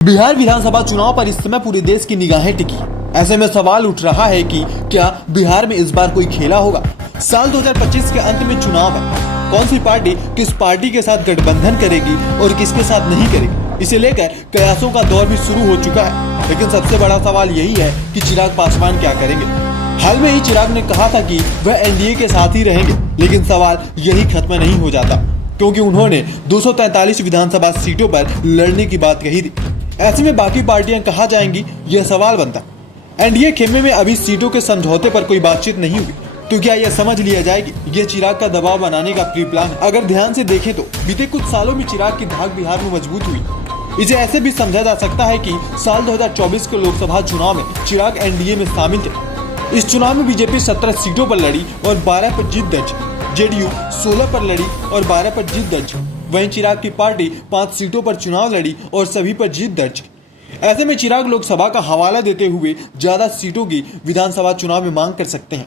बिहार विधानसभा चुनाव पर इस समय पूरे देश की निगाहें टिकी हैं। ऐसे में सवाल उठ रहा है कि क्या बिहार में इस बार कोई खेला होगा। साल 2025 के अंत में चुनाव है। कौन सी पार्टी किस पार्टी के साथ गठबंधन करेगी और किसके साथ नहीं करेगी, इसे लेकर कयासों का दौर भी शुरू हो चुका है। लेकिन सबसे बड़ा सवाल यही है कि चिराग पासवान क्या करेंगे। हाल में ही चिराग ने कहा था कि वह एनडीए के साथ ही रहेंगे, लेकिन सवाल यही खत्म नहीं हो जाता, क्योंकि उन्होंने 243 विधानसभा सीटों पर लड़ने की बात कही थी। ऐसे में बाकी पार्टियां कहां जाएंगी, यह सवाल बनता। एनडीए खेमे में अभी सीटों के समझौते पर कोई बातचीत नहीं हुई, तो क्या यह समझ लिया जाए कि यह चिराग का दबाव बनाने का प्री प्लान है। अगर ध्यान से देखें तो बीते कुछ सालों में चिराग की धाक बिहार में मजबूत हुई। इसे ऐसे भी समझा जा सकता है कि साल 2024 के लोकसभा चुनाव में चिराग एनडीए में शामिल थे। इस चुनाव में बीजेपी 17 सीटों पर लड़ी और 12 पर जीत दर्ज, जेडीयू 16 पर लड़ी और 12 पर जीत दर्ज। वहीं चिराग की पार्टी 5 सीटों पर चुनाव लड़ी और सभी पर जीत दर्ज। ऐसे में चिराग लोकसभा का हवाला देते हुए ज्यादा सीटों की विधानसभा चुनाव में मांग कर सकते हैं।